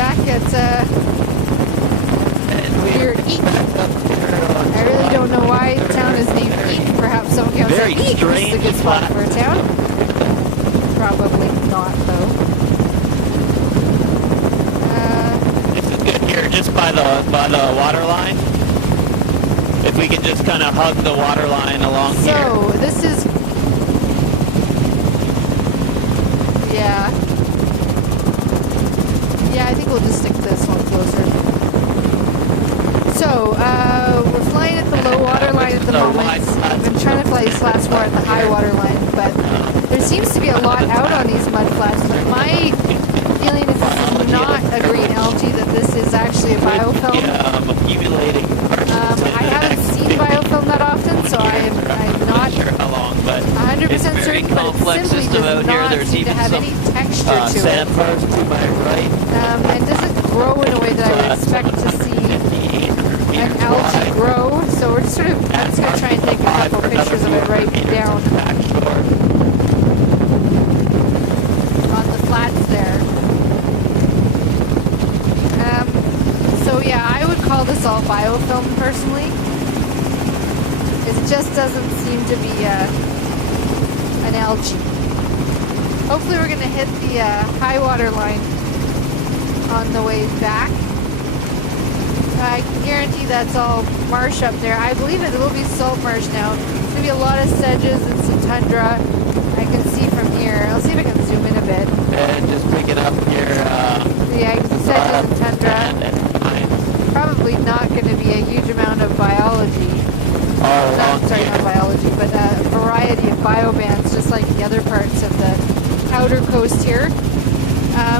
back at here at Eek. I really don't know why the town is named Eek. Perhaps someone can say Eek, this is a good spot for a town. Probably not, though. This is good here, just by the water line. If we can just kind of hug the water line along here. So, this is... Yeah. Yeah, I think we'll just stick this one closer. So, we're flying at the low water line at the moment. I've been trying to fly these flats more at the high water line, but there seems to be a lot out on these mud flats. But my feeling is this is not a green algae, that this is actually a biofilm. Accumulating. I haven't seen biofilm that often, so I'm not sure how long, but 100% certain, but it simply does not seem to have any texture to it. Sandbars to my right. And doesn't grow in a way that I would expect to see an algae grow. So we're just sort of, I'm just going to try and take a couple pictures of it right down on the flats there. So yeah, I would call this all biofilm personally. It just doesn't seem to be an algae. Hopefully we're going to hit the high water line on the way back. I can guarantee that's all marsh up there. I believe it will be salt marsh now. There's going to be a lot of sedges and some tundra. I can see from here. I'll see if I can zoom in a bit. And just pick it up here. Yeah, sedges and tundra. Probably not going to be a huge amount of biology. Sorry, not biology, but a variety of biobands, just like the other parts of the outer coast here.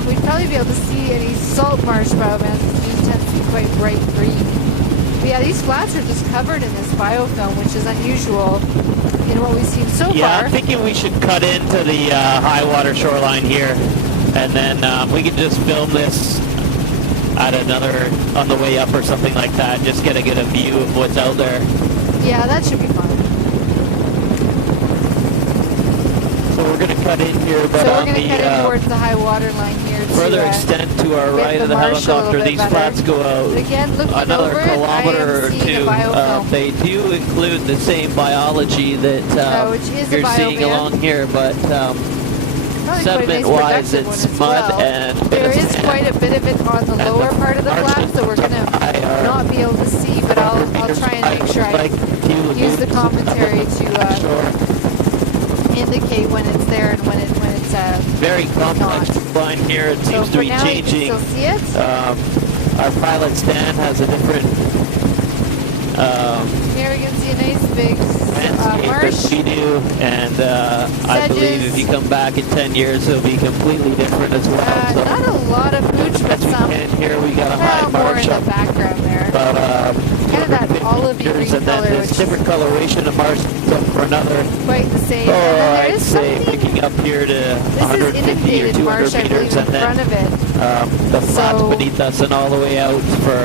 We'd probably be able to see any salt marsh biobands. These tend to be quite bright green. But yeah, these flats are just covered in this biofilm, which is unusual in what we've seen so far. Yeah, I'm thinking we should cut into the high water shoreline here, and then we can just film this at another, on the way up or something like that, just get a view of what's out there. Yeah, that should be fun. So we're going to cut in here, but so we're going to cut in towards the high water line here. Further extent to our right of the helicopter, these flats go out again, another kilometer or two. They do include the same biology that you're seeing along here, but sediment-wise, it's mud and there is quite a bit of it on the lower part of the flat, so we're going to not be able to see, but I'll try and make sure I use the commentary to indicate when it's there and when it's very complex line here. It seems to be changing. You can still see it. Our pilot stand has a different here we can see a nice big marsh. We do, and I believe if you come back in 10 years, it'll be completely different as well. So not a lot of pooch, but some. And here we got a high marsh more in the background there. But kind of that olivey green and then color, this different coloration of marsh for another. Quite the same. I'd say picking up here to 150 or 200 meters, and then the flats beneath us and all the way out for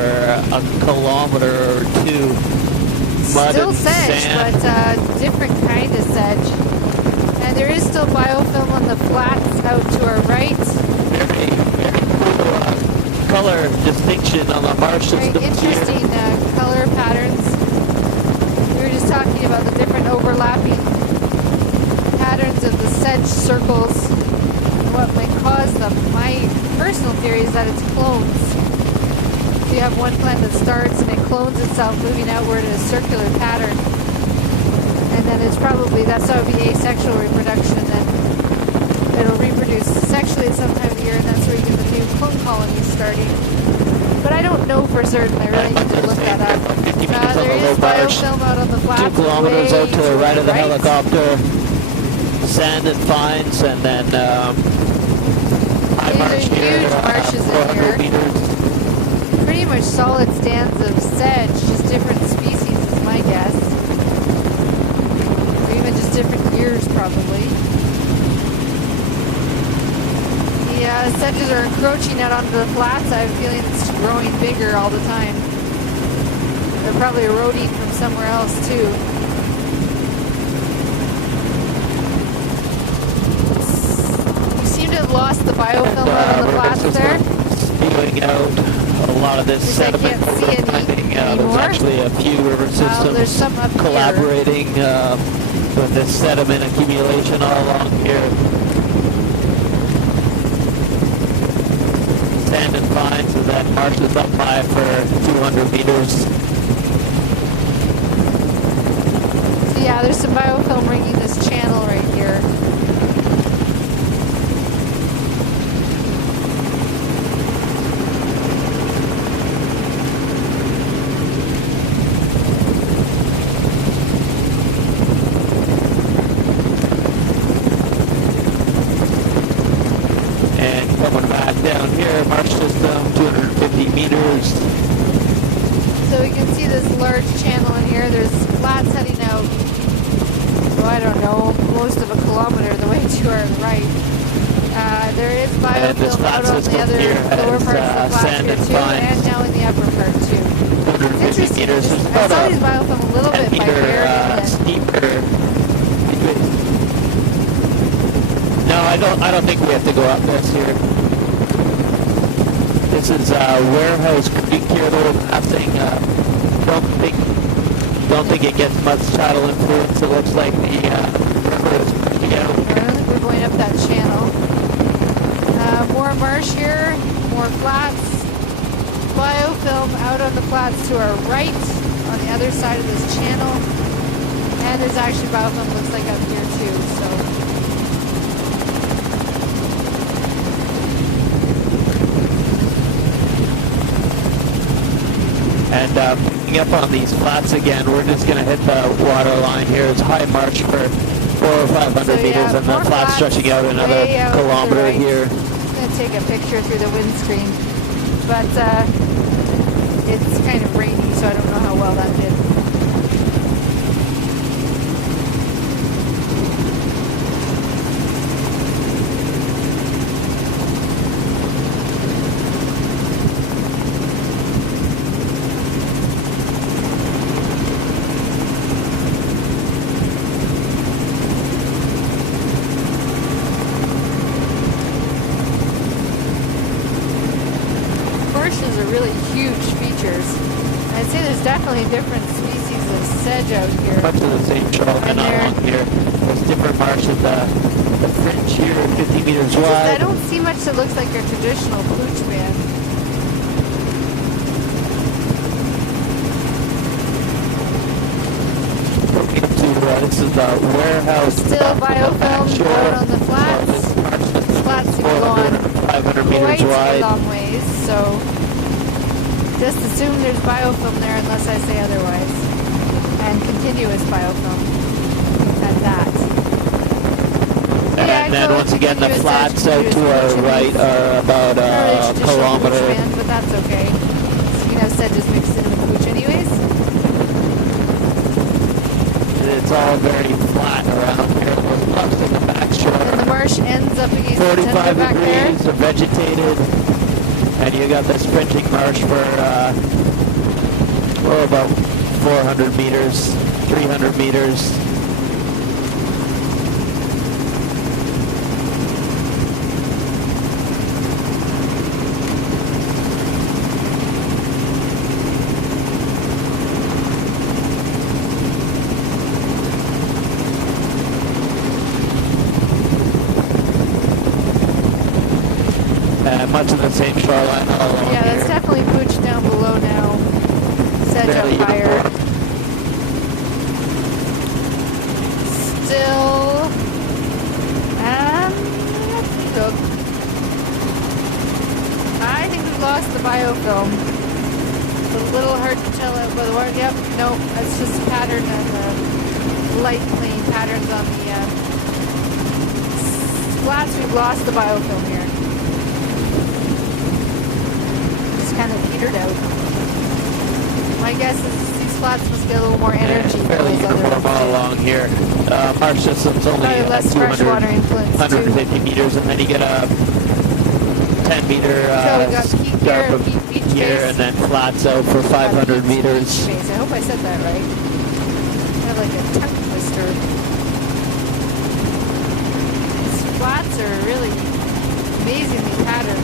a kilometer or two. Mud still and sedge, sand. but different kind of sedge. And there is still biofilm on the flats out to our right. Very, very cool color distinction on the marsh system. Very interesting color patterns. We were just talking about the different overlapping patterns of the sedge circles and what might cause them. My personal theory is that it's clones. So you have one plant that starts and it clones itself, moving outward in a circular pattern. And then it's probably, that's how it would be asexual reproduction, and then it'll reproduce sexually at some time of the year, and that's where you get the new clone colonies starting. But I don't know for certain. I really need to look that up. There is biofilm out on the flats. 2 kilometers out to the right of the helicopter. Sand and fines, and then high marsh here. Huge marshes in here. Pretty much solid stands of sedge, just different species is my guess. Or even just different years probably. The sedges are encroaching out onto the flats. I have a feeling it's growing bigger all the time. They're probably eroding from somewhere else too. You seem to have lost the biofilm out on the flats there. spewing out a lot of this sediment over finding there's actually a few river systems collaborating with this sediment accumulation all along here. Sand and fines, so that marsh is up high for 200 meters. So yeah, there's some biofilm ringing this channel right here. Down here, marsh system, 250 meters. So we can see this large channel in here. There's flats heading out, well, I don't know, most of a kilometer the way to our right. There is biofilm out on the other lower parts of the flat here too, and now in the upper part too. It's interesting. I saw these biofilm a little bit by Barry. No, I don't think we have to go up this here. This is Warehouse Creek here, the little passing. Don't think it gets much tidal influence. It looks like the river is pretty out. I don't think we're going up that channel. More marsh here, more flats. Biofilm out on the flats to our right, on the other side of this channel. And there's actually biofilm, looks like up here too, so. And picking up on these flats again, we're just going to hit the water line here. It's high marsh for 400 or 500 meters, and the flats stretching out another kilometer here. I'm going to take a picture through the windscreen, but it's kind of rainy, so I don't know how well that did. Marshes are really huge features. I'd say there's definitely different species of sedge out here. Much of the same shoreline along here. There's different marshes. The fringe here, 50 meters wide. I don't see much that looks like your traditional pooch band. This is the Warehouse. Still biofilm out on the flats. The flats have gone 500 meters wide. Long ways, so just assume there's biofilm there unless I say otherwise. And continuous biofilm at that. And then once again the flats out to our right are about a kilometer. But that's okay. So you know, sedges mixed in with pooch anyways. It's all very flat around here. We're left in the back shore. And the marsh ends up against 45 the back degrees, there. vegetated. And you got this fringing marsh for about 400 meters, 300 meters. Much of the same shoreline all along Yeah, that's here. definitely pooch down below now. Sedge up higher. Still, look. I think we've lost the biofilm. It's a little hard to tell out by the water. Yep, nope, that's just a pattern of light plane patterns on the flats. We've lost the biofilm here. Kind of petered out. My guess is these flats must get a little more energy. Yeah, fairly uniform all along here. Marsh system's only less 150 meters, and then you get a 10 meter scarp here, and then flats out for 500 meters. I hope I said that right. Kind of like a tongue twister. These flats are really amazingly patterned.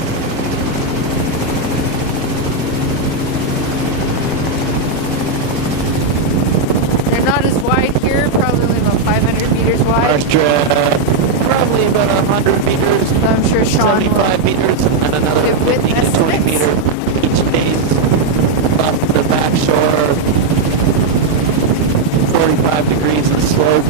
So I'm sure Sean 75 meters and another 50 to 20 meter each base. Up the back shore, 45 degrees of slope.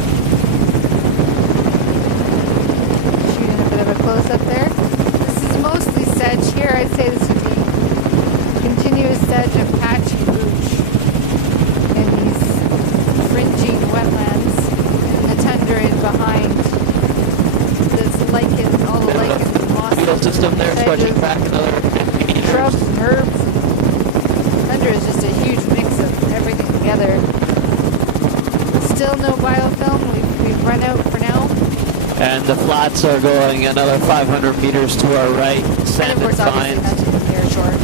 Shooting a bit of a close-up there. This is mostly sedge here. I'd say this would be continuous sedge and patchy booch in these fringing wetlands and the tundra in behind. This lichen, all the lichens and mosses. Field system there, stretching back another 50 meters. Shrubs and herbs. Tundra is just a huge mix of everything together. Still no biofilm. We've run out for now. And the flats are going another 500 meters to our right. Sand and of course, and obviously fines. nothing near shore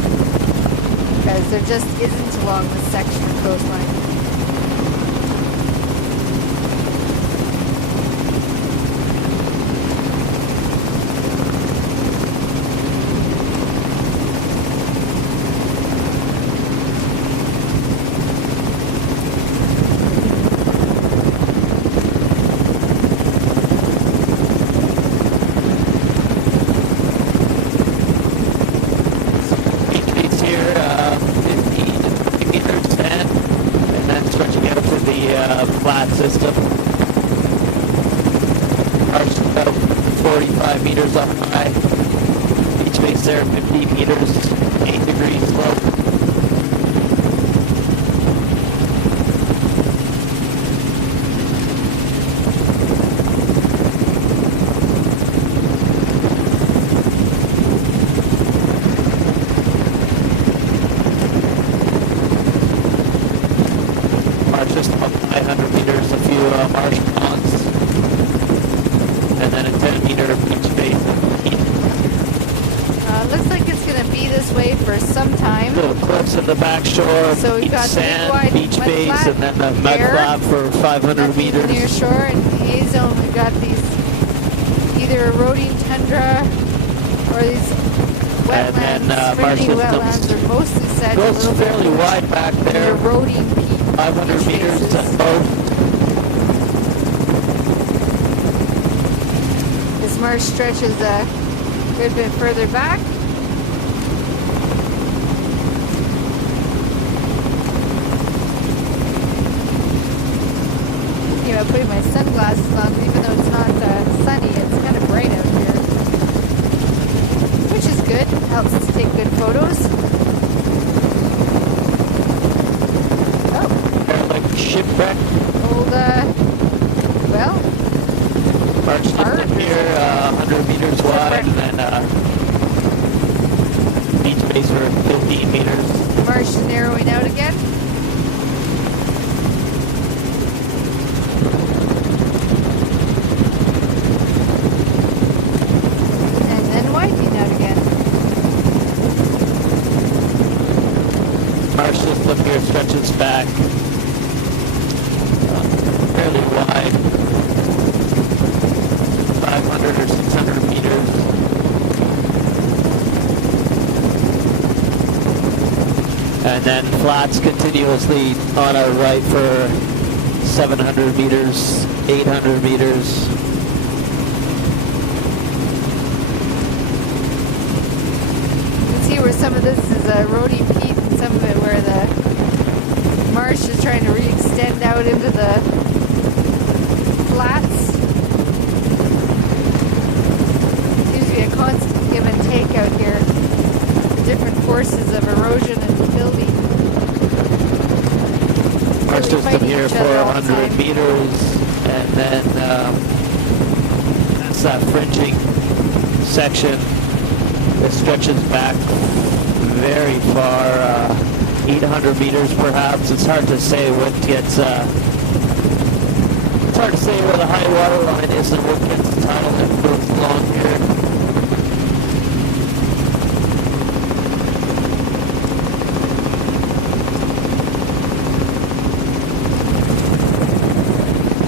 because there just isn't along this section of coastline. Flat system. Arch about 45 meters up high. Each base there 50 meters, 8 degrees slope. Just about 500 meters, a few marsh ponds, and then a 10-meter beach base. Looks like it's going to be this way for some time. Little cliffs in the back shore, so we've got sand, wide beach base, and then the mud flap for 500 meters. Near shore, and in the A-zone we've got these either eroding tundra or these wetlands, fringing wetlands, or mostly sedge. Goes fairly wide back there. Eroding peat. 500 meters at both. This marsh stretches a good bit further back. Thinking about putting my sunglasses on, even though it's not sunny, it's kind of bright out here. Which is good, helps us take good photos. Shipwreck. Old, well, marsh system here, 100 meters wide, and then beach base for 15 meters. The marsh is narrowing out again. And then widening out again. Marsh system here stretches back fairly wide, 500 or 600 meters. And then flats continuously on our right for 700 meters, 800 meters. You can see where some of this is eroding peat and some of it where the marsh is trying to re-extend out into the flats. Seems to be a constant give and take out here. The different forces of erosion and building. Marsh system here for 100 meters, and then that's that fringing section that stretches back very far, 800 meters perhaps. It's hard to say what gets it's hard to say where the high water line is and what gets the tidal influence along here.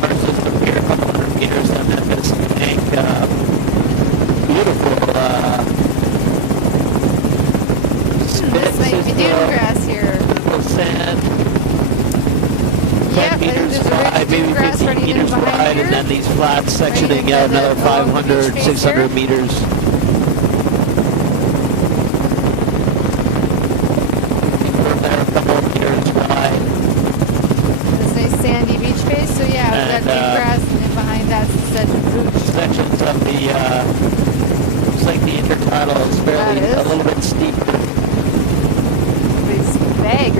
Our system here, a couple hundred meters, and then this bank, beautiful This might be dune grass here. Sand. Yeah, 10 meters wide, maybe 50 meters wide, and then these flats sectioning out another 500, 600 meters.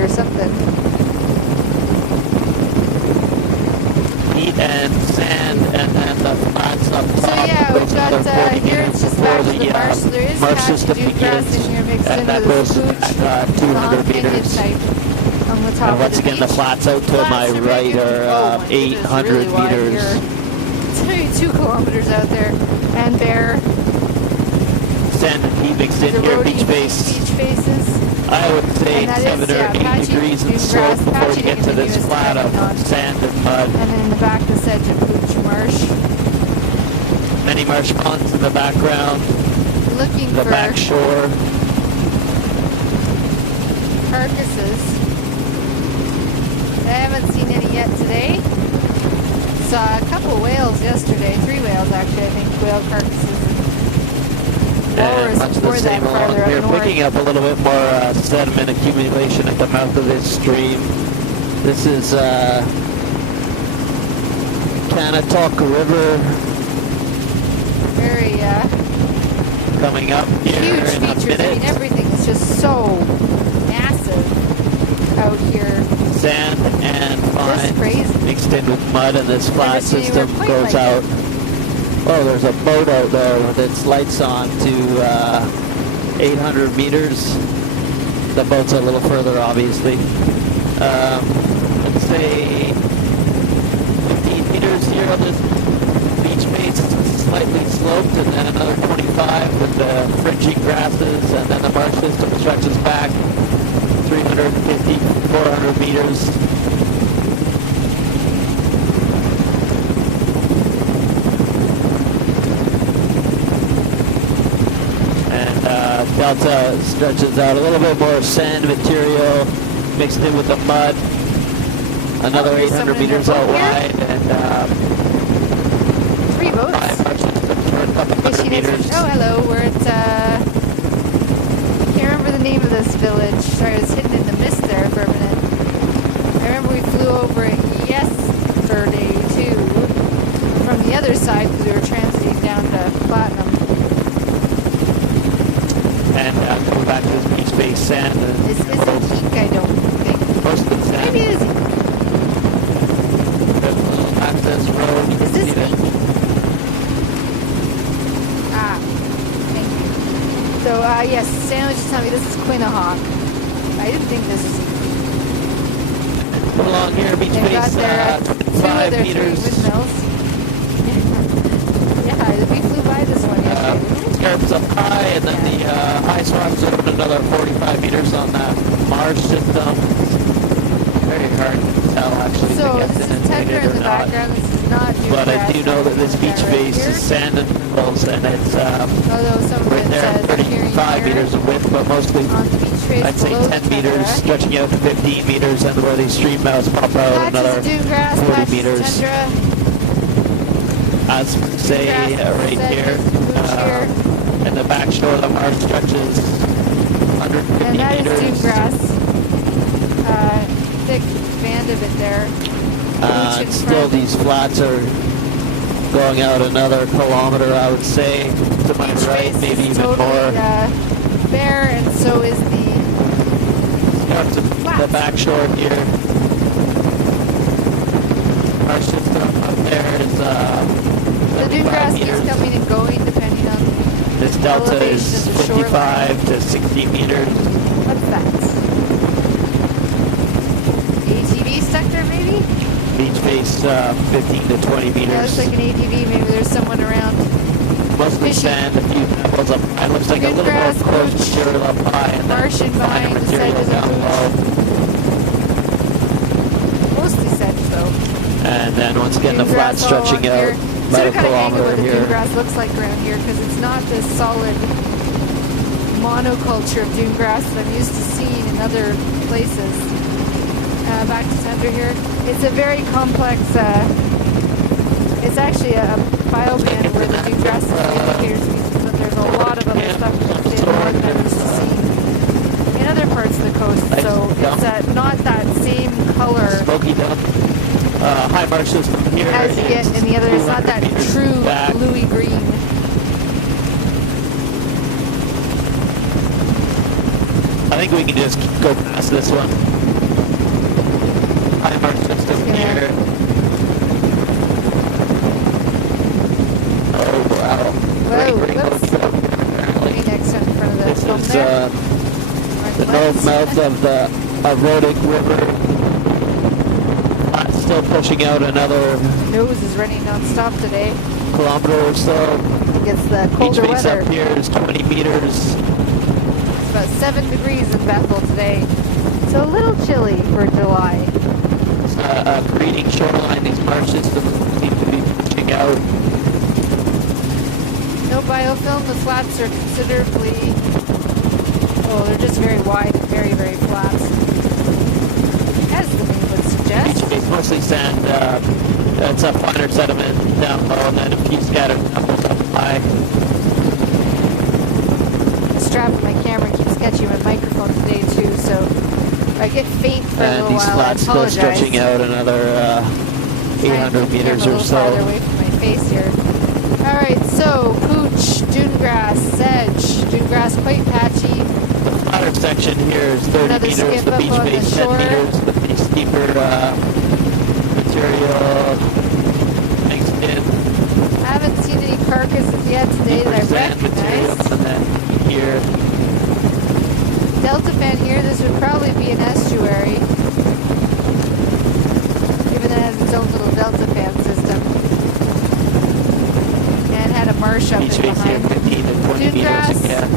or something. Heat and sand, and then the flats up top. So yeah, we've got here it's just back to the marsh. So there is patchy dune grass in here mixed in with this pooch, 200 meters. type on the top And once of the again, the beach. flats out to my right are 800 meters. It's maybe 2 kilometers out there, and bare. Sand and heat mixed in here, beach face. Beach faces. I would say 7 or 8 patchy degrees in dune slope grass, before you patchy get to in the this newest flat of depending on. sand and mud. And then in the back, the sedge and pooch marsh. Many marsh ponds in the background. Looking The for back shore. carcasses. I haven't seen any yet today. Saw a couple whales yesterday, 3 whales actually, I think, whale carcasses. And much the same along here. North. Picking up a little bit more sediment accumulation at the mouth of this stream. This is Canatoc River. Very coming up here huge in a features. minute. I mean, everything is just so massive out here. Sand and fine mixed in with mud, and this flat system goes out. Oh, there's a boat out there with its lights on to 800 meters. The boat's a little further, obviously. Let's say 15 meters here on this beach face, slightly sloped, and then another 25 with the fringing grasses, and then the marsh system stretches back 350, 400 meters. Delta stretches out a little bit more sand material mixed in with the mud. Another 800 meters out wide, and 3 boats. Oh, hello. We're at I can't remember the name of this village. Sorry, I was hidden in the mist there for a minute. I remember we flew over it yesterday too, from the other side because we were transiting down to Platinum. And coming back to this beach face sand. This isn't Eek, I don't think. Most of it's sand. Maybe it is Eek. There's a little access road. You Is can this see that. Eek? Ah, thank you. So, yes, Sam was just telling me this is Quinnahock. I didn't think this was Eek. Come along here, beach They've got face, their 5 meters. windmills. Yeah, we flew by this one yesterday. Scarps up high, and then the high swaps are another 45 meters on that marsh system. Very hard to tell, actually. So if this it is gets tender in the or not. background. This is not new But I grass. do know that this beach Right face here. is sand and pebbles, and it's Although some of right it there, says 35 meters of width, but mostly on the beach face I'd say below 10 the meters, tundra. stretching out to 15 meters, and where these stream mouths pop out Patches another of dune grass, 40 patches meters. of tundra. As we say right here, and the back shore of the marsh stretches 150 And that meters. is dune grass. Thick band of it there. And still these flats are going out another kilometer, I would say, to my Beach right, face maybe is even totally, more. bare, and so is the Up to the back shore here. Our system up there is the dune grass keeps meters. coming and going depending on This delta elevation is of the shoreline. 55 to 60 meters. What's that? ATV stuck there maybe? Beach face 15 to 20 Yeah, looks meters. like an ATV. Maybe there's someone around. Mostly fishing. sand, a few pebbles up high. Looks like a Dune little more grass, coarse pooch, material up high, and then marsh and finer vine, material sedges and down low. Mostly sedge though. And then once again, the Dune flat grass all stretching along out here. about Sort a of got an angle kilometer what the dune here. grass looks like around here because it's not this solid monoculture of dune grass that I'm used to seeing in other places. Back to tundra here. It's a very complex, it's actually a bioband where the dune grass is the indicator species, but there's a lot of other stuff in the north that I'm used to seeing in other parts of the coast. So it's not that same color Smoky dump. High marsh system here. as you get in the other. It's not that true back. bluey green. I think we can just go past this one. north mouth of the Rodic River. Still pushing out another nose is running non-stop today. Kilometer or so. It's the colder beach base weather. Up here is 20 meters. It's about 7 degrees in Bethel today. So a little chilly for July. It's a greening shoreline. These marsh systems seem to be pushing out. No biofilm. The flats are considerably, oh, they're just very wide and very, very flat. As the name would suggest. Beach base mostly sand. That's a finer sediment down low, and then a few scattered pebbles up high. The strap of my camera keeps catching my microphone today too, so if I get faint for a little while, I apologize. And these flats still stretching out another 800 meters or so. Farther away from my face here. All right, so pooch, dune grass, sedge, dune grass quite patchy. The flatter section here is 30 meters. The beach base 10 meters. With the steeper material mixed in. I haven't seen any carcasses yet today that I recognize. And then here. Delta fan here, this would probably be an estuary. Given that it has its own little delta fan system. And had a marsh up in behind. 15 to 20 dune grass, meters again.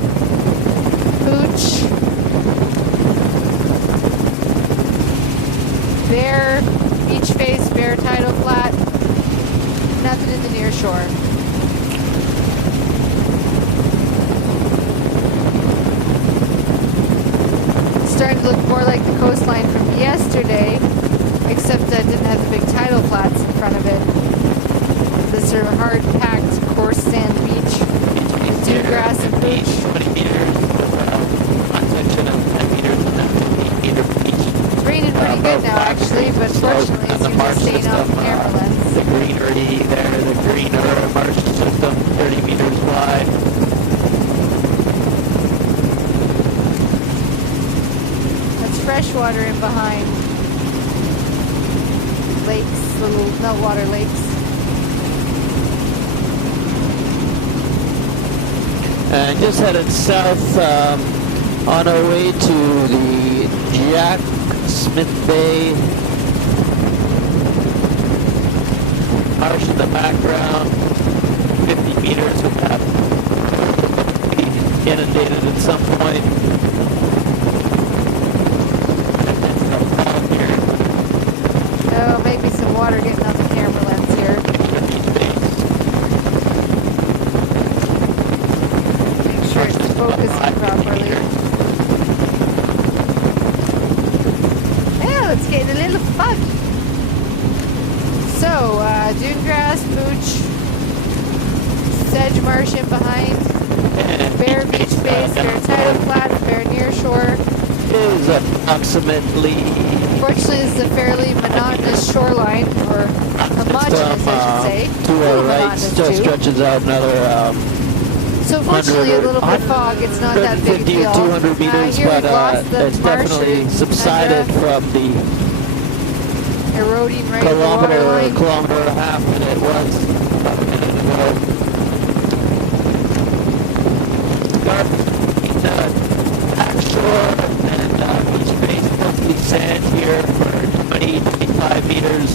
pooch, bare beach face, bare tidal flat, nothing in the near shore. It's starting to look more like the coastline from yesterday, except that it didn't have the big tidal flats in front of it. This sort of hard-packed, coarse sand beach with dune grass and pooch. 20 meters with a section of 10 meters and then 15 meter beach. It's raining pretty good now, actually, but fortunately it's just staying off the camera lens. The greenery there, the greener marsh system, 30 meters wide. That's fresh water in behind. Lakes, little meltwater lakes. And just headed south on our way to the Jack Smith Bay. Marsh in the background, 50 meters with that. Be inundated at some point. And then some down here. Oh, maybe some water getting on the camera lens here. Make sure it's focusing properly. Oh, it's getting a little foggy. So, dune grass, pooch, sedge marsh in behind, bare beach space, bare tidal flats, bare near shore. Is approximately. Fortunately, this is a fairly monotonous shoreline, or homogeneous, I should say. To our right, still stretches out another. So fortunately, a little bit of fog. It's not that big a deal. 200 meters, here but it's definitely subsided from the eroding right kilometer the waterline. Kilometer and a half that it was about a minute ago. Backshore and beach base, mostly sand here for 20, 25 meters.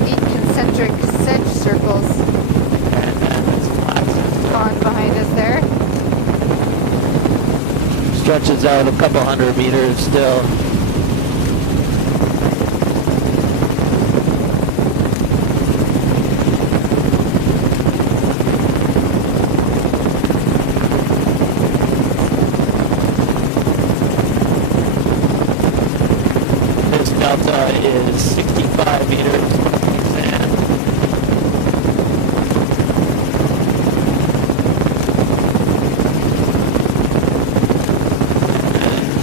Neat concentric sedge circles. And then this Pond behind us there. stretches out a couple hundred meters still. This delta is 65 meters from sand.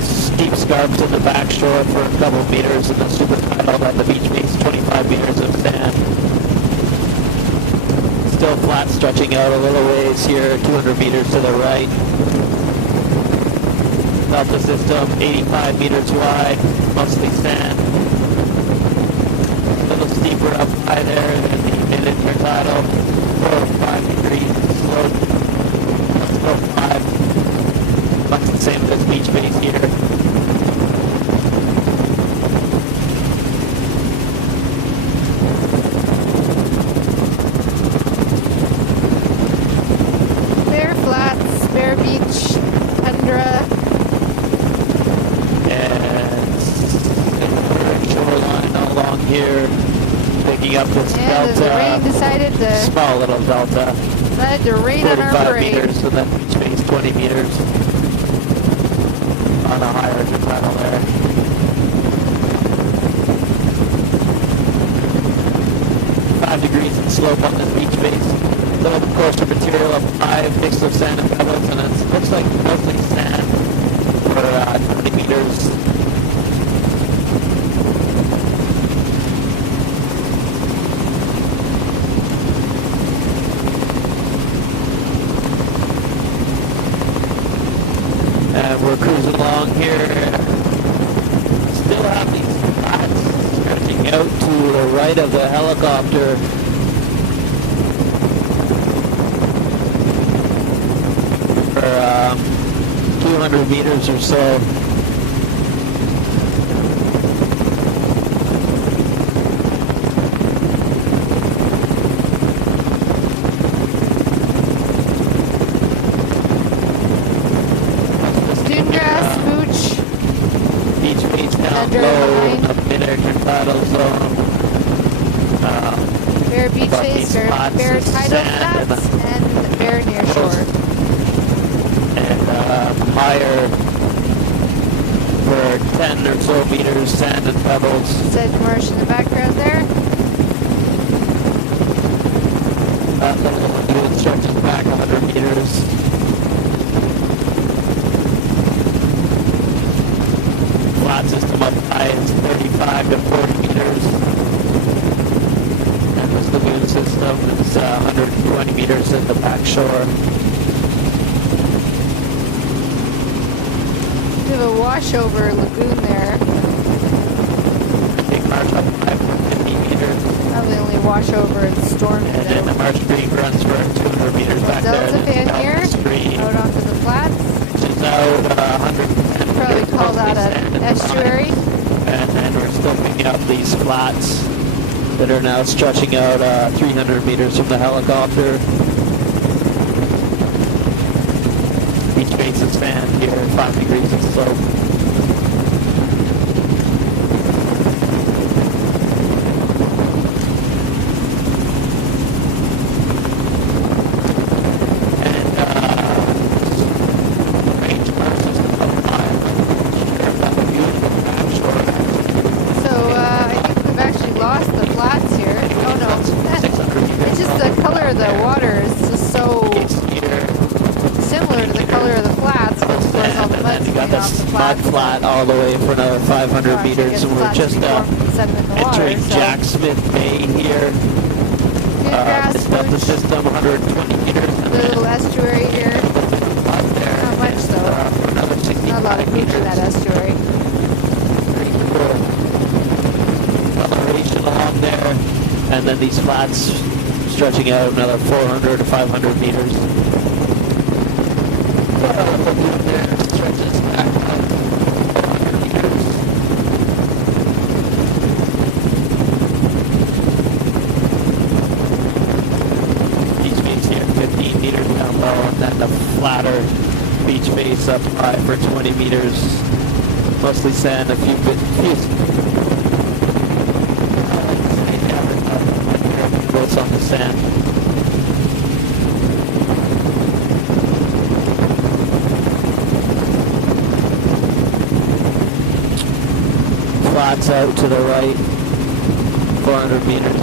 Steep scarps in the back shore for a couple meters, and then super tidal at the beach base, 25 meters of sand. Still flat, stretching out a little ways here, 200 meters to the right. Delta system, 85 meters wide, mostly sand. A little steeper up high there than the mid-intertidal, 4 or 5 degrees slope. beach, tundra. And shoreline all along here, picking up this delta. The rain decided to... Small little delta. Decided to rain on our parade. 45 meters, and then beach base 20 meters. On a higher channel there. 5 degrees in slope on this beach base. A little coarser material up high, mix of sand and pebbles, and it looks like mostly sand for 20 meters. And we're cruising along here. Still have these flats stretching out to the right of the helicopter. For 200 meters or so. Bare beach base, bare tidal flats, and bare near shore. And higher for 10 or so meters, sand and pebbles. Sedge marsh in the background there. That little lagoon stretches back 100 meters. Flat system up high is 35 to 40 meters. This lagoon system is 120 meters in the back shore. We have a washover lagoon there. Big marsh up high for 50 meters. Probably only washover and storm. And then the Marsh Creek runs for 200 meters back there. Delta fan here, out onto the flats. Which is out 110 Probably call that an estuary. And then we're still picking up these flats that are now stretching out 300 meters from the helicopter. Beach base is fanned here at 5 degrees of slope. And range mark system up high. That's a beautiful back shore. So I think we've actually lost the flats here. Oh no, it's just the color of the water is just so similar to the color of the flats, but of course all the mud's coming off the flats. Mud flat all the way for another 500 meters, and we're just entering Jack Smith Bay here. This delta system, 120 meters. A little estuary here. Not much though. Another 65 Not a lot of beach in that estuary. Pretty cool. Elevation along there, and then these flats stretching out another 400 to 500 meters. There stretches back up 400 meters. Beach base here, 15 meters down low, and then the flatter beach base up high for 20 meters. Mostly sand, a few boats on the sand. Flats out to the right, 400 meters.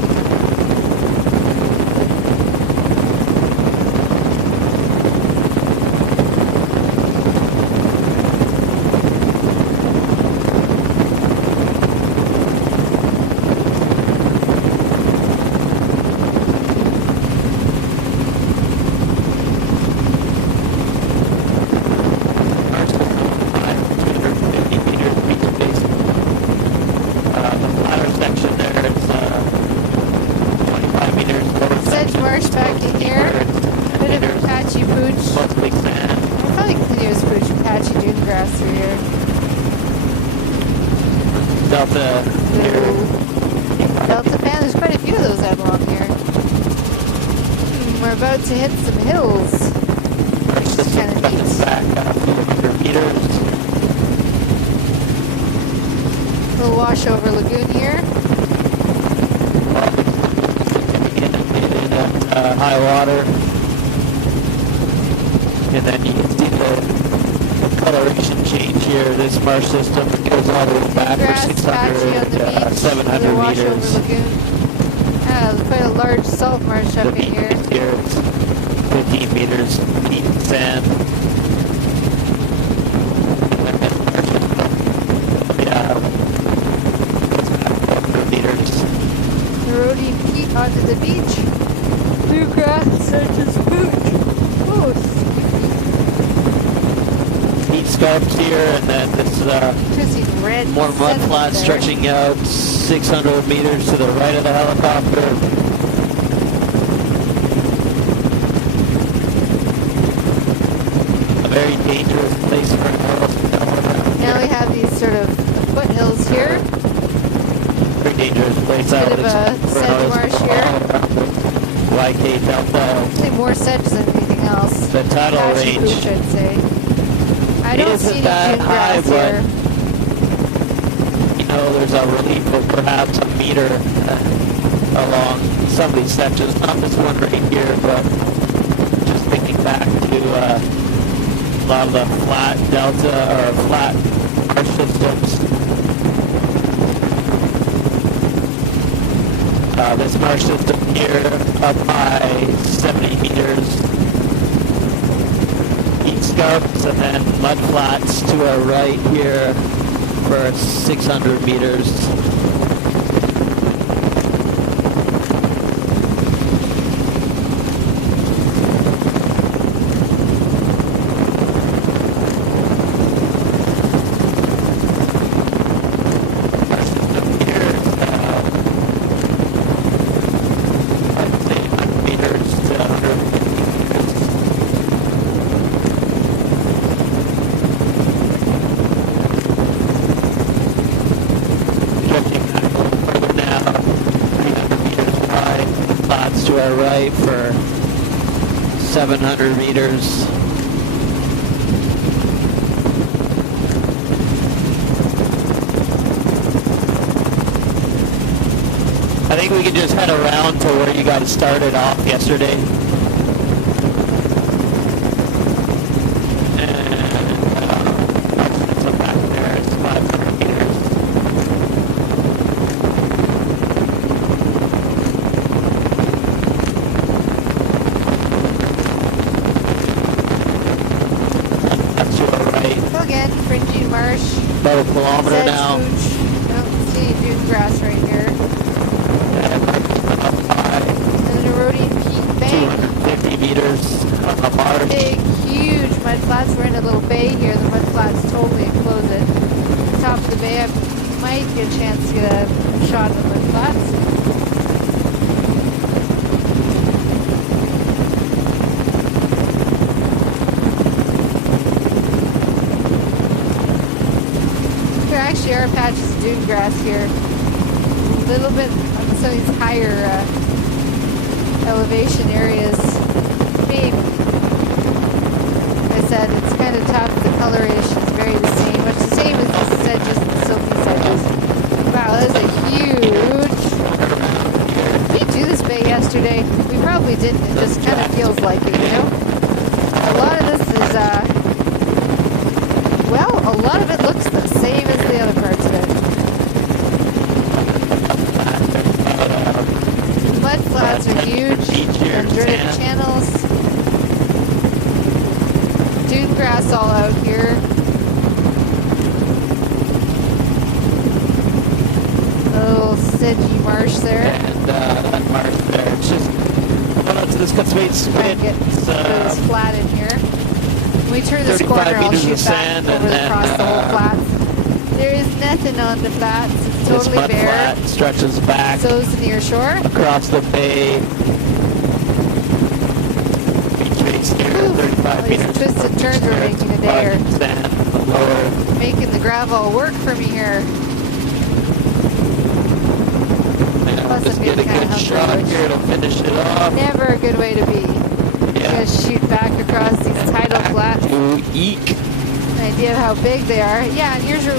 Delta fan, there's quite a few of those along here. We're about to hit some hills. Kind of back a few hundred meters. Little washover lagoon here. High water. And then you can see the coloration change here. This marsh system goes all the way back for 600, 700 meters. Quite a large salt marsh up in here. Here it's 15 meters deep sand. Yeah, 100 meters. The roadie peat onto the beach. Bluegrass such as pooch. Peat scarps here, and then this more mud flat stretching out 600 meters to the right of the helicopter. A very dangerous place for an aeroplane. Now we have these sort of foothills here. Very dangerous place out. Bit of a sedge marsh here. YK Delta. Actually more sedge than anything else. The tidal range. Pooch, I'd say. I don't see any that dune high, grass here. You know, there's a relief of perhaps a meter along some of these sections. Not this one right here, but just thinking back to a lot of the flat delta or flat marsh systems. This marsh system here up high, 70 meters. Peat scarps and then mud flats to our right here for 600 meters. To our right for 700 meters. I think we can just head around to where you got started off yesterday. And back there, it's 500 meters. Again, fringy marsh. About a kilometer now. I don't see any dune grass right here. And an eroding peat bank. 250 meters on the marsh. Big, huge mud flats. We're in a little bay here. The mud flats totally enclose it. Top of the bay, I might get a chance to get a shot of the mud flats. Actually are patches of dune grass here. A little bit on some of these higher elevation areas. Maybe. Like I said, it's kind of tough. The coloration is very the same. Much the same as the sedges and the silky sedges. Wow, that is a huge... Did we do this bay yesterday? We probably didn't. It just kind of feels like it, you know? A lot of this is... well, a lot of it looks the same as the other parts of it. Mud flats are huge, and dried channels. Dune grass all out here. A little sedgy marsh there. And that marsh there. It's just going up to this conveyed spit. Get this flat in here. When we turn this corner, I'll shoot back over across the whole flats. There is nothing on the flats. It's totally mud bare. Flat stretches back. So is the near shore. Across the bay. Beach base here, 35 meters. These twisted turns we're making today are making the gravel work for me here. Plus just I'm get a getting kind good of shot hungry, here to finish it off. never a good way to be. Yeah. Just shoot back across these tidal flats. Eek. An idea of how big they are. Yeah, and here's your